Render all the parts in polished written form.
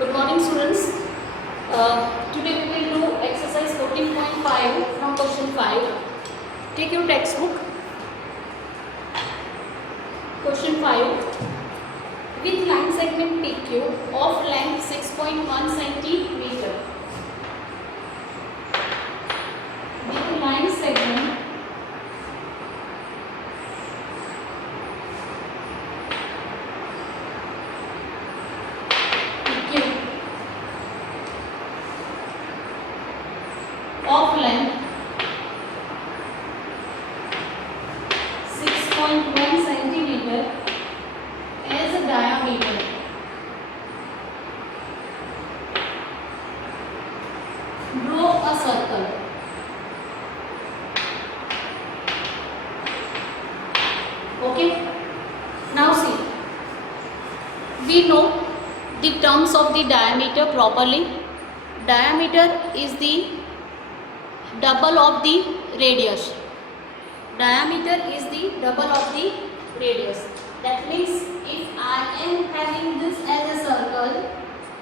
Good morning, students. Today we will do exercise 14.5 from question 5. Take your textbook. Question 5. With line segment PQ of length 6.1 centimeter. With line segment PQ of length 6.1 centimeter as a diameter. Draw a circle. Okay. Now see. We know the terms of the diameter properly. Diameter is the double of the radius. Diameter is the double of the radius. That means if I am having this as a circle,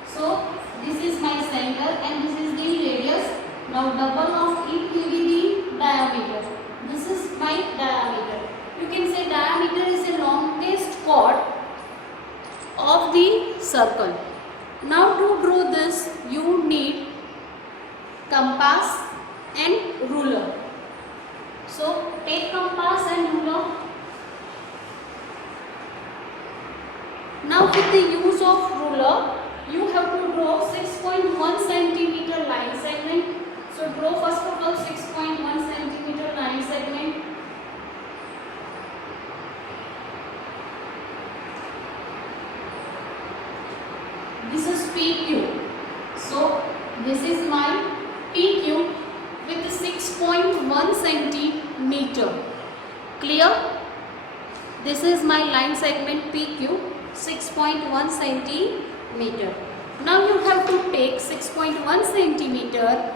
so this is my center and this is the radius. Now double of it will be the diameter. This is my diameter. You can say diameter is the longest chord of the circle. Now to draw this you need compass and ruler. So take compass and ruler. Now with the use of ruler you have to draw 6.1 centimeter line segment. So draw first of all 6.1 centimeter line segment. This is PQ. So this is my PQ with 6.1 centimeter. Clear? This is my line segment PQ, 6.1 centimeter. Now you have to take 6.1 centimeter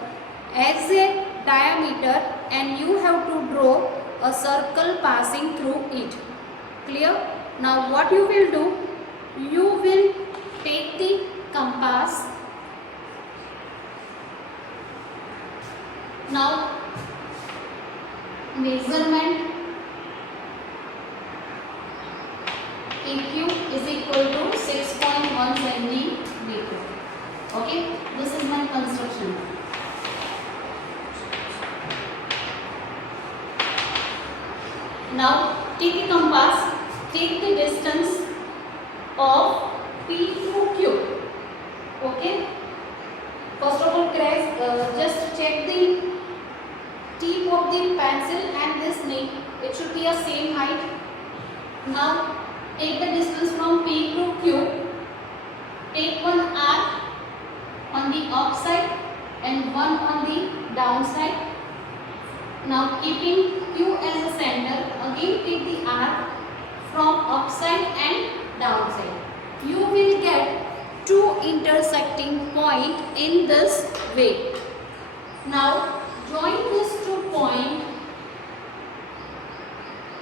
as a diameter and you have to draw a circle passing through it. Clear? Now what you will do? You will take the compass. Now measurement PQ is equal to 6.1 centimeter. Okay, this is my construction. Now take the compass, take the distance of P to Q. Okay. First of all, just check the tip of the pencil and this nail. It should be a same height. Now take the distance from P to Q. Take one arc on the upside and one on the downside. Now keeping Q as a center, again take the arc from upside and downside. You will get two intersecting point in this way. Now join these 2 points.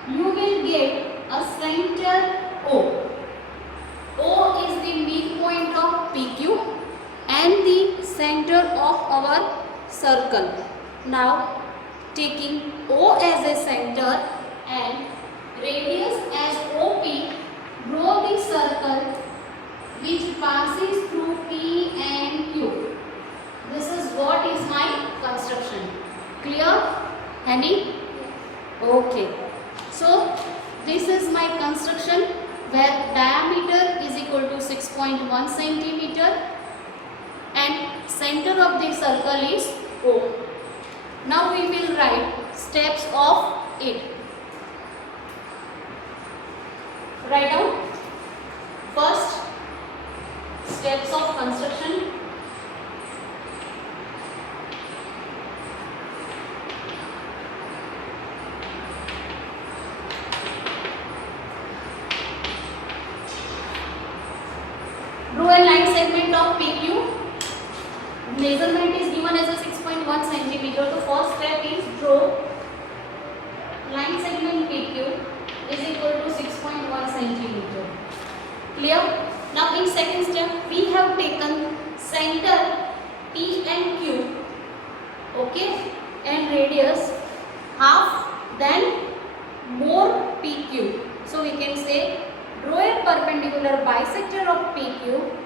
You will get a center O. O is the midpoint of PQ and the center of our circle. Now taking O as a center and radius as OP, draw the circle which passes through P and Q. This is what is my construction. Clear? Any? Okay. So this is my construction where diameter is equal to 6.1 centimeter and center of the circle is O. Now we will write steps of it. Write down. First, steps of construction. Draw a line segment of PQ. Measurement is given as a 6.1 centimeter. The first step is draw line segment PQ is equal to 6.1 centimeter. Clear? Now in second step we have taken P and Q, okay, and radius half than more PQ. So we can say draw a perpendicular bisector of PQ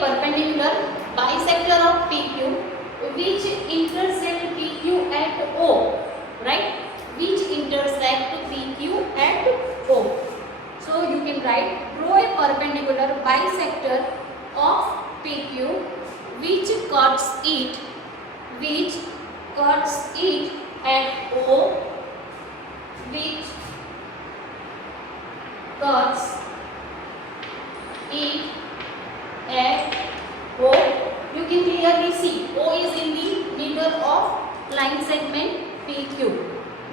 perpendicular bisector of PQ which intersect PQ at O, right? Which intersect PQ at O. So you can write draw a perpendicular bisector of PQ which cuts it at O, which cuts it at O. You can clearly see O is in the middle of line segment PQ.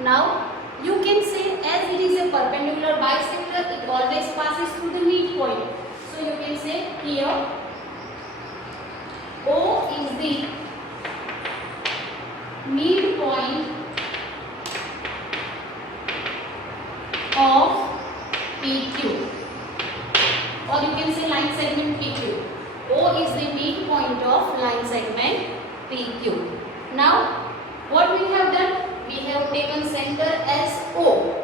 Now you can say as it is a perpendicular bisector, it always passes through the midpoint. So you can say here O is the midpoint of PQ, or you can say line segment PQ. O is the midpoint of line segment PQ. Now what we have done? We have taken center as O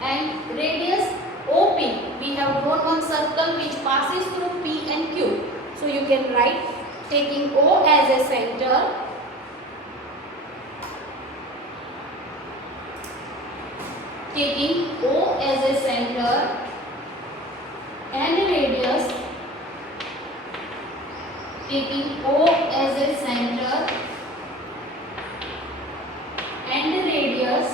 and radius OP. We have drawn one circle which passes through P and Q. So you can write taking O as a center, and radius, taking O as a center and radius.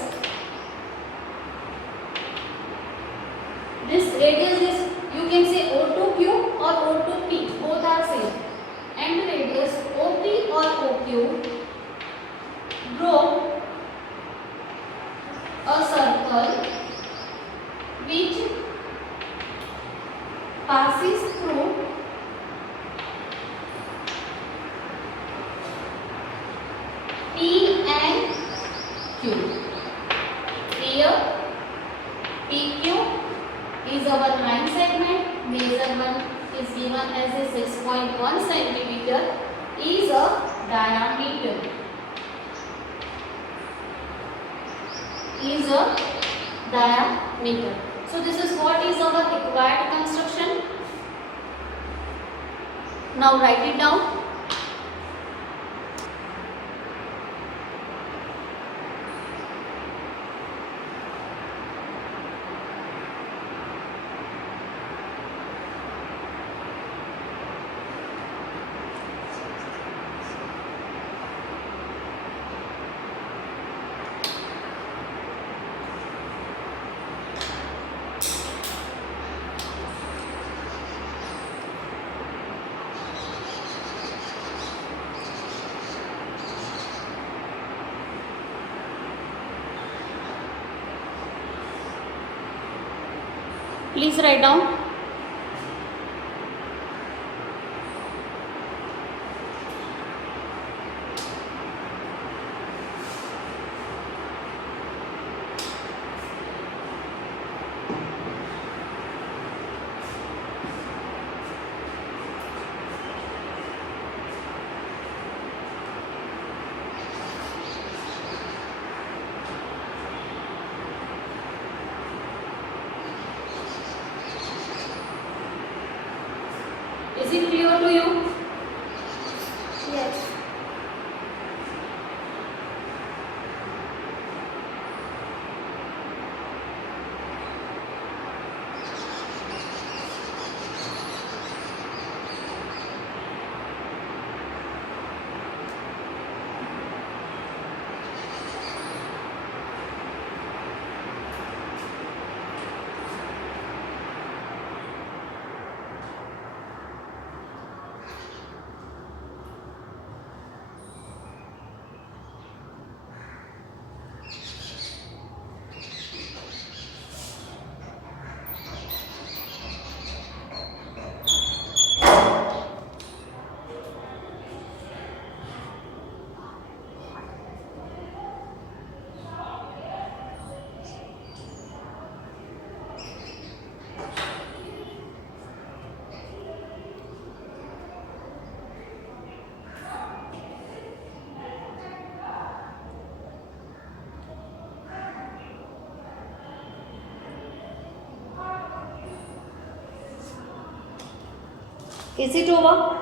This radius is, you can say O to Q or O to P, both are same. And radius OP or OQ. Draw a circle which passes through P and Q. Here PQ is our line segment. Measurement is given as a 6.1 centimeter, is a diameter. So this is what is our required construction. Now write it down. Please write down. Is it clear to you? Yes. Is it over?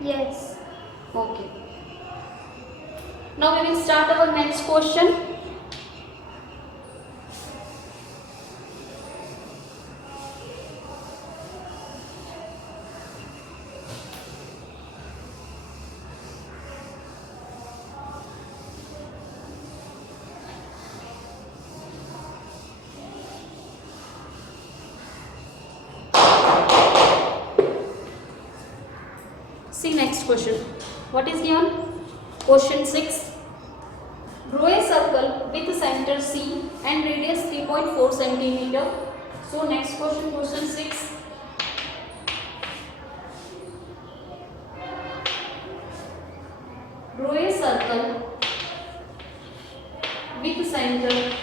Yes. Okay. Now we will start our next question. See next question. What is given? Question 6. Draw a circle with center C and radius 3.4 centimeter. So next question, question 6. Draw a circle with center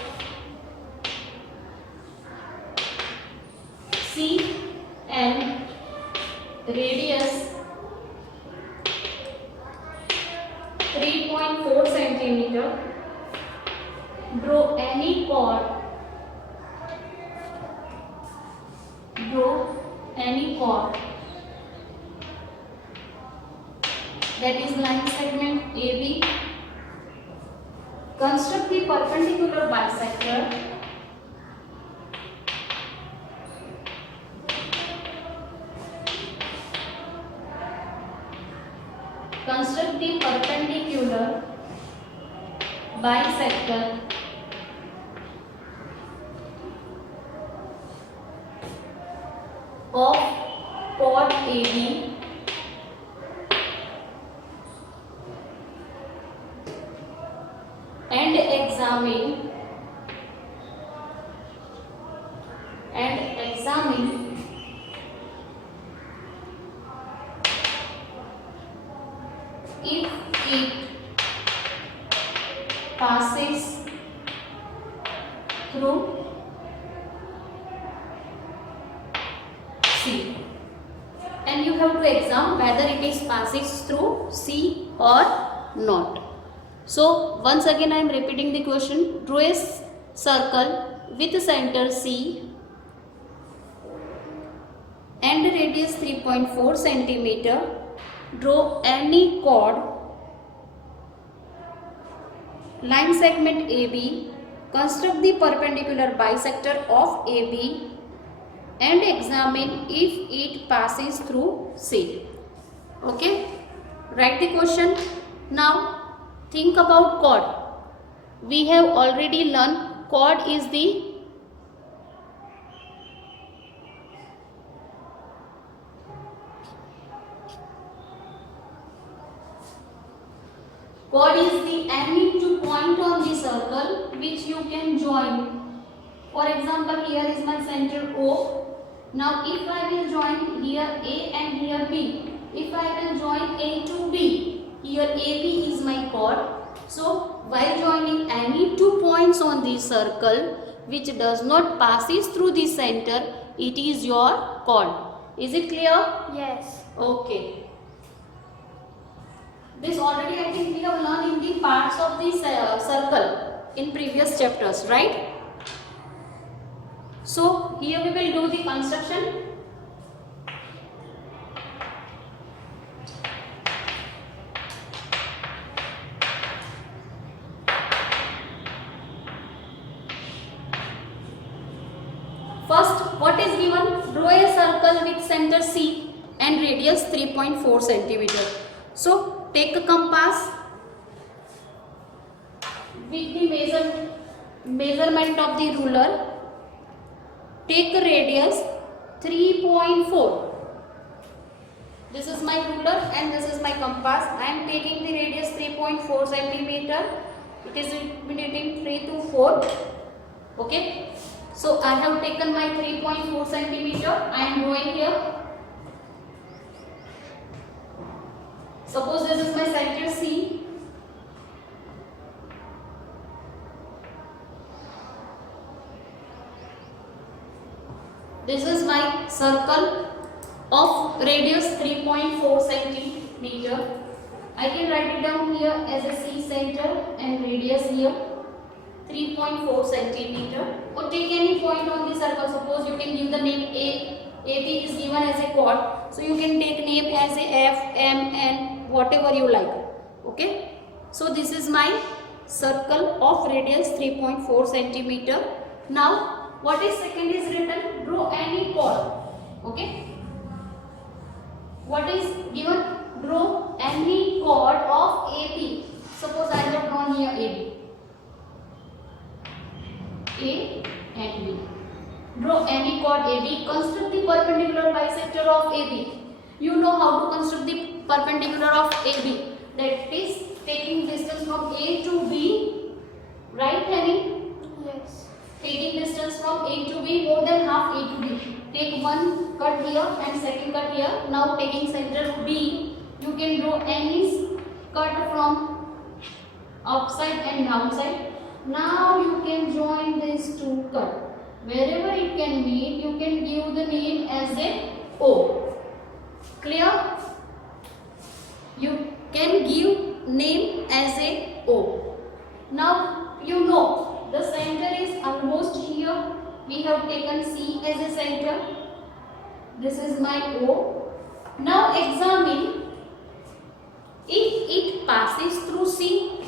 C and radius 3.4 centimeter. Draw any chord. Draw any chord that is line segment AB. Construct the perpendicular bisector. Construct the perpendicular bisector of chord AB and examine if it passes through C, and you have to examine whether it is passes through C or not. So once again I am repeating the question. Draw a circle with center C and radius 3.4 centimeter. Draw any chord, line segment AB. Construct the perpendicular bisector of AB and examine if it passes through C. Okay, write the question. Now think about chord. We have already learned chord is the any two point on the circle which you can join. For example, here is my center O. Now if I will join here A and here B, if I will join A to B, here AB is my chord. So while joining any two points on the circle which does not passes through the center, it is your chord. Is it clear? Yes. Okay. This already I think we have learned in the parts of the circle in previous chapters, right? So here we will do the construction. First, what is given? Draw a circle with center C and radius 3.4 centimeter. So take a compass with the measurement of the ruler. Take a radius 3.4. This is my ruler and this is my compass. I am taking the radius 3.4 centimeter. It is between 3 to 4. Okay. So I have taken my 3.4 centimeter. I am drawing here. Suppose this is my center C. This is my circle of radius 3.4 centimeter. I can write it down here as a C center and radius here 3.4 centimeter. Or take any point on the circle. Suppose you can give the name A. AB is given as a chord, so you can take name as a F, M, N, whatever you like. Okay. So this is my circle of radius 3.4 centimeter. Now what is second is written? Draw any chord. Okay. What is given? Draw any chord of AB. Suppose I have drawn here AB. A and B. Draw any chord AB. Construct the perpendicular bisector of AB. You know how to construct the perpendicular of AB. That is taking distance from A to B. Right, Henny? Yes. Taking distance from A to B, more than half A to B. Take one cut here and second cut here. Now taking center B, you can draw any cut from upside and downside. Now you can join these two cut. Wherever it can meet, you can give the name as a O. Clear? You can give name as a O. Now you know the center is almost here. We have taken C as a center. This is my O. Now examine if it passes through C.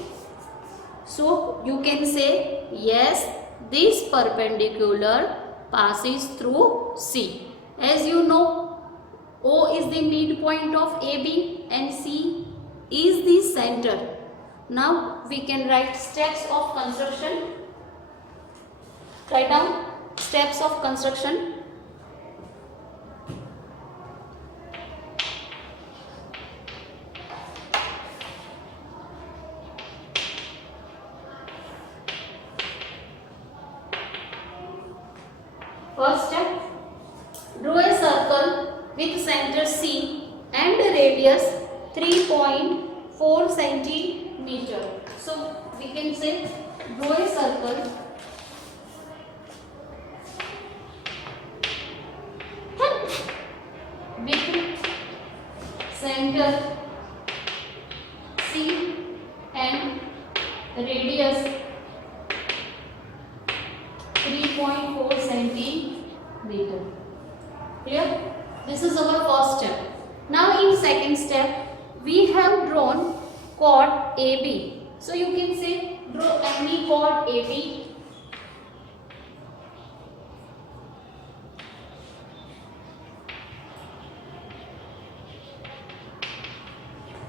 So you can say yes, this perpendicular passes through C. As you know, O is the midpoint of AB and C is the center. Now we can write steps of construction. Write down steps of construction. First step, draw a circle with center C and radius 3.4 centimeter. So we can say draw a circle with center C and radius 3.4 centimeter. Clear? This is our first step. Now in second step, we have drawn chord AB. So you can say draw any chord AB.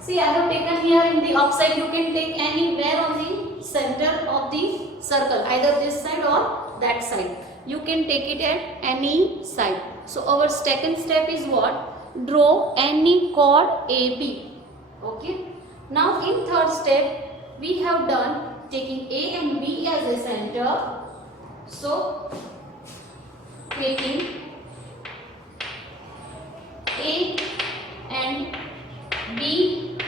See, I have taken here in the upside. You can take anywhere on the center of the circle, either this side or that side. You can take it at any side. So our second step is what? Draw any chord AB. Okay. Now in third step, we have done taking A and B as a center. So taking A and B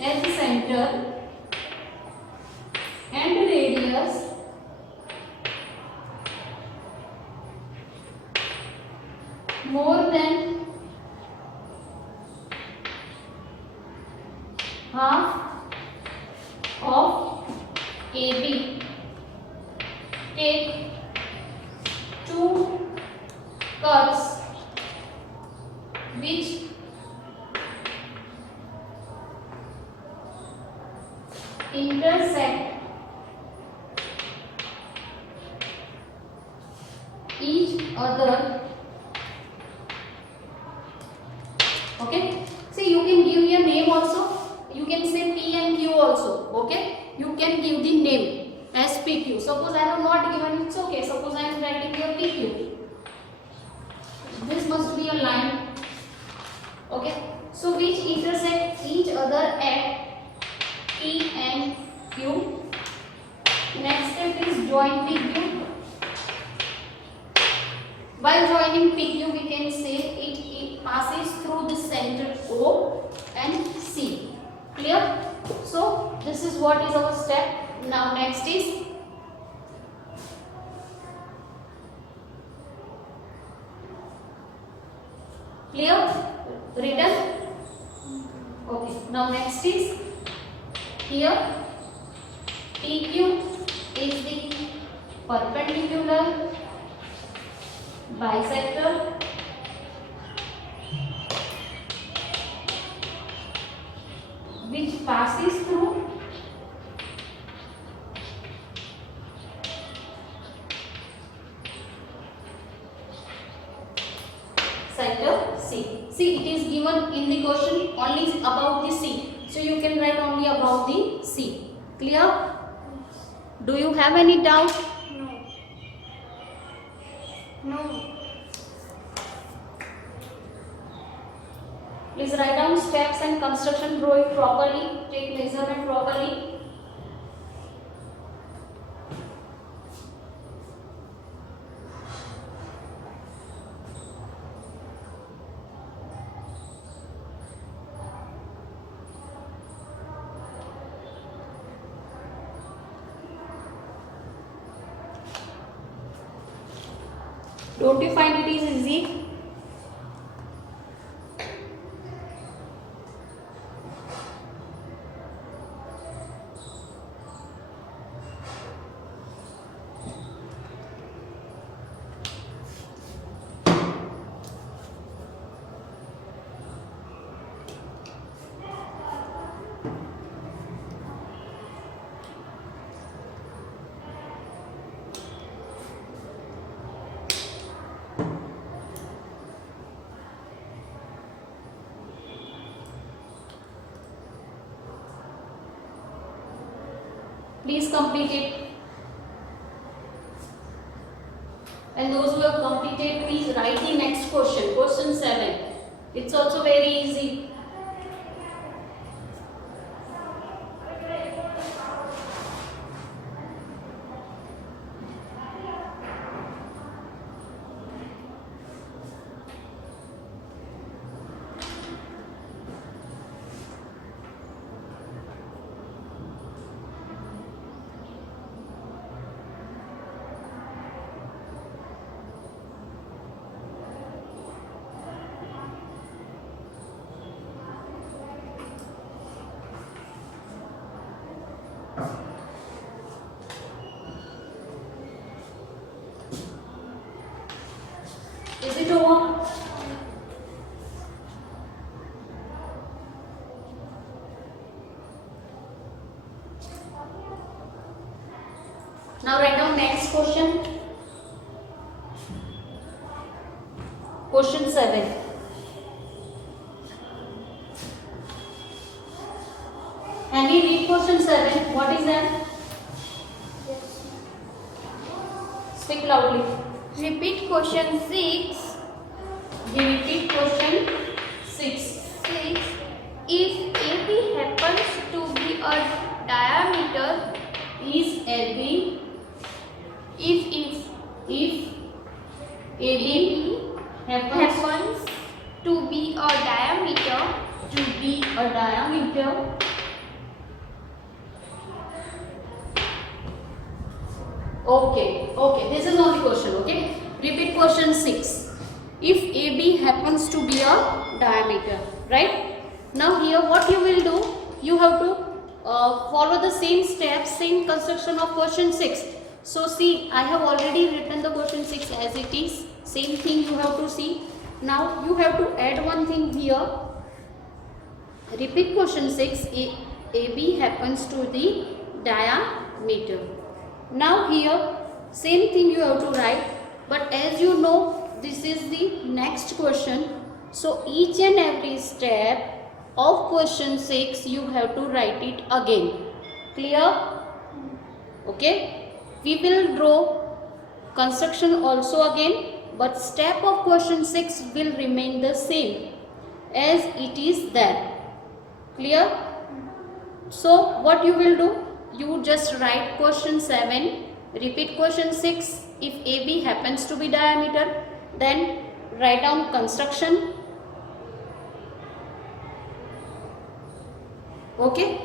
as a center and radius more than half of AB. Take two cuts which intersect each other. Okay. See, you can give your name also. You can say P and Q also. Okay. You can give the name as PQ. Suppose I have not given, it's okay. Suppose I am writing here PQ. This must be a line. Okay. So which intersect each other at P and Q. Next step is join PQ. By joining PQ, we can say it passes through the center O and C. Clear? So this is what is our step. Now next is clear? Written? Okay. Now next is here PQ is the perpendicular bisector which passes through sector C. See, it is given in the question only about the C, so you can write only about the C. Clear? Do you have any doubt? No. No. Please write down steps and construction, draw it properly, take measurement properly. Don't you find it is easy? Please complete it. And those who have completed, please write the next question, question 7. It's also very easy. Is it over? Now write down next question. Question 7. Any read question 7? What is that? Yes. Speak loudly. Repeat question 6. We repeat question 6. 6. If AB happens to be a diameter, Is AB if if AB happens to be a diameter, to be a diameter okay, this is only question. Okay, repeat question 6. If AB happens to be a diameter, right? Now here what you will do, you have to follow the same steps, same construction of question 6. So see, I have already written the question 6 as it is. Same thing you have to see. Now you have to add one thing here. Repeat question 6. AB happens to the diameter. Now here same thing you have to write, but as you know this is the next question, so each and every step of question 6 you have to write it again. Clear? Okay, we will draw construction also again, but step of question 6 will remain the same as it is there. Clear? So what you will do, you just write question 7, repeat question 6. If AB happens to be diameter, then write down construction. Okay,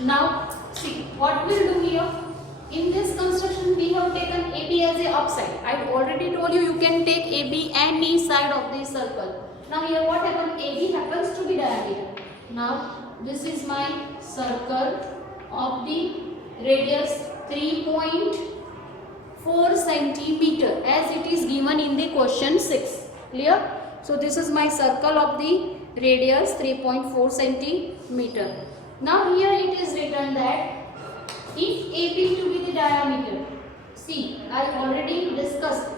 now see what we'll do here. In this construction we have taken AB as a upside. I already told you can take AB any side of the circle. Now here what happened, AB happens to be diameter. Now this is my circle of the radius 3.5 4 centimeter as it is given in the question 6. Clear? So this is my circle of the radius 3.4 centimeter. Now here it is written that if AB to be the diameter, see I already discussed,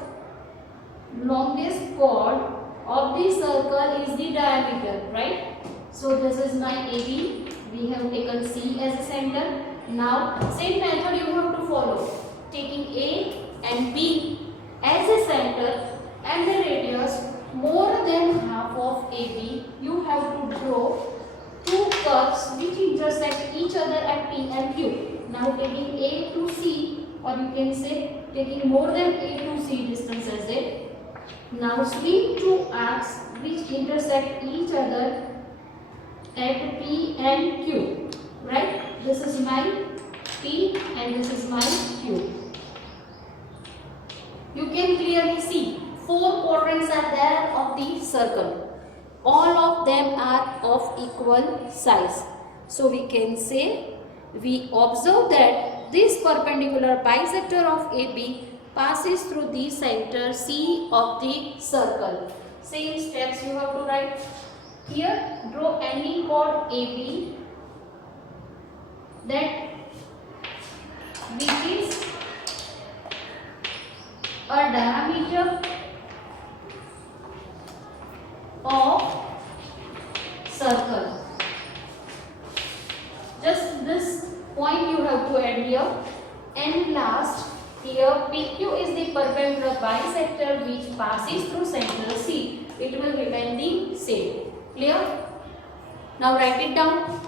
longest chord of the circle is the diameter, right? So this is my AB. We have taken C as a center. Now same method you have to follow, taking A and B as a center and the radius more than half of AB, you have to draw two curves which intersect each other at P and Q. Now taking A to C, or you can say taking more than A to C distance as a. Now swing two arcs which intersect each other at P and Q. Right? This is my P and this is my Q. You can clearly see 4 quadrants are there of the circle. All of them are of equal size. So we can say, we observe that this perpendicular bisector of AB passes through the center C of the circle. Same steps you have to write. Here draw any chord AB that which is a diameter of circle. Just this point you have to add here. And last, here PQ is the perpendicular bisector which passes through center C. It will remain the same. Clear? Now write it down.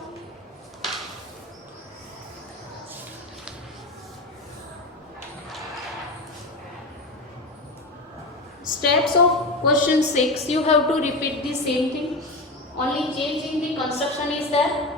Steps of question 6, you have to repeat the same thing. Only change in the construction is there.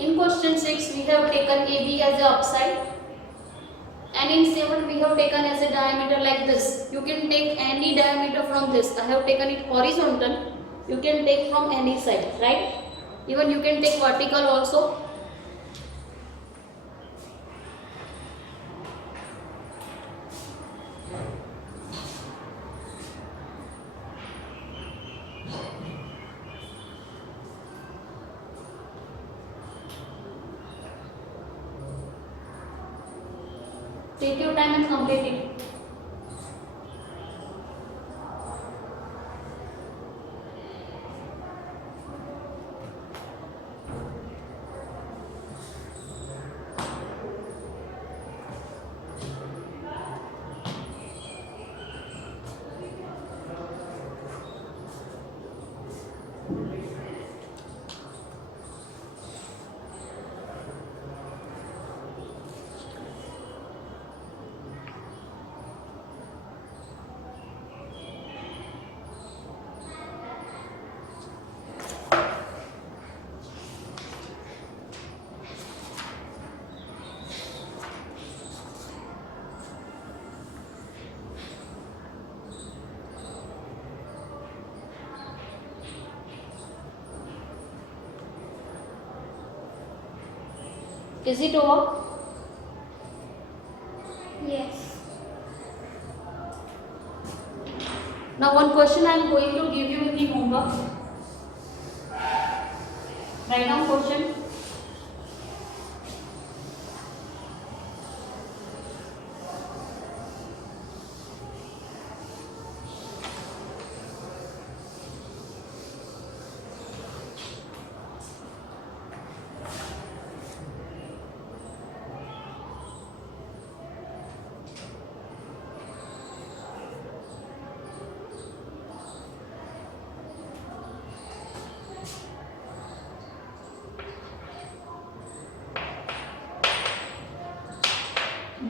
In question 6 we have taken AB as a upside, and in 7 we have taken as a diameter like this. You can take any diameter from this. I have taken it horizontal. You can take from any side, right? Even you can take vertical also. Take your time and complete it. Is it over? Yes. Now one question I am going to give you in the homework. Write down question.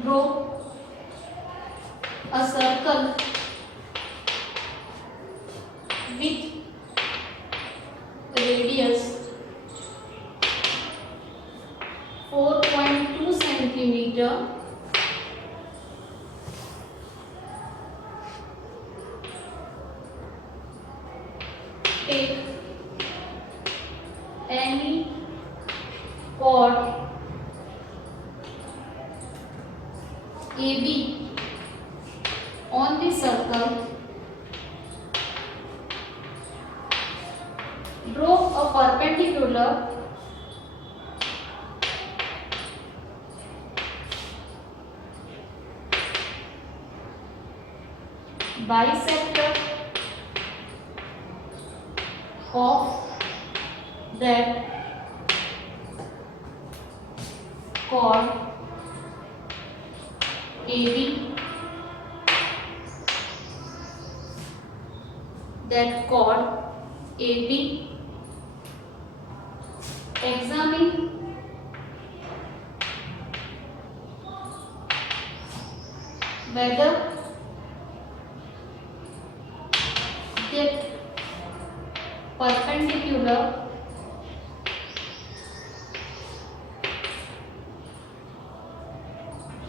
Draw a circle with radius 4.2 centimeter take any chord AB on the circle. Draw a perpendicular bisector of that chord AB. That chord AB. Examine whether that perpendicular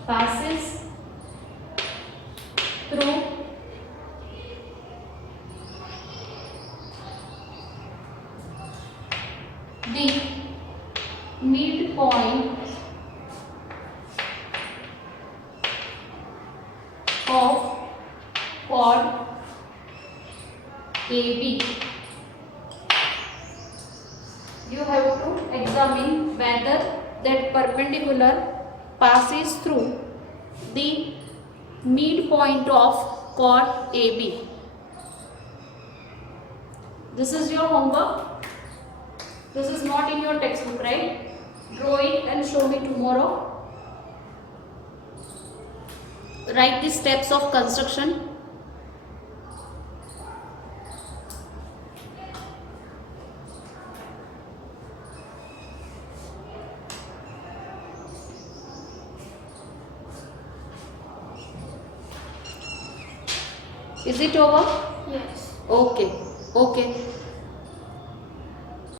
passes through the midpoint of chord AB. You have to examine whether that perpendicular passes through the midpoint of chord AB. This is your homework. This is not in your textbook, right? Draw it and show me tomorrow. Write the steps of construction. Is it over? Yes. Okay.